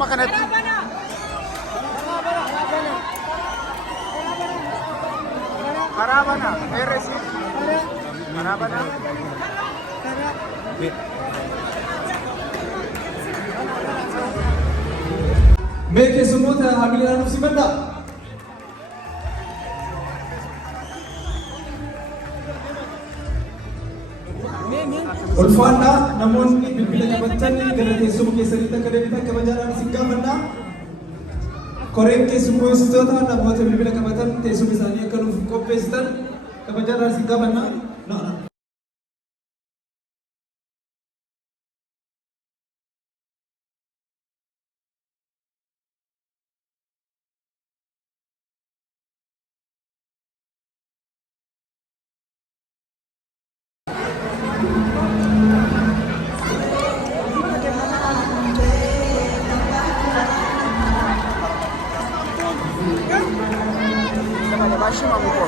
akkuma kanatti. Karaa banaa, dheeresi. Karaa banaa. Mee keessummoota hamilee nuuf simadhaa. Ulfaadhaa namoonni bilbila qabattan gara teessuma keessaniitti akka deebitan kabajaadhaan isin gaafannaa. Koreen keessummeessitoota namoota bilbila qabatan teessuma isaanii akka nuuf qopheessitan kabajaadhaan isin gaafannaa. Bashi mamiko.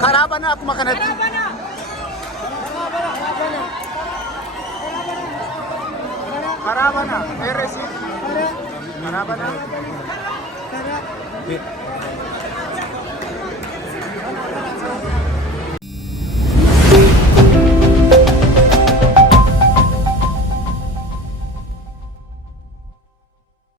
Karaa banaa akkuma kanatti. Karaa banaa, dheeresi. Karaa banaa.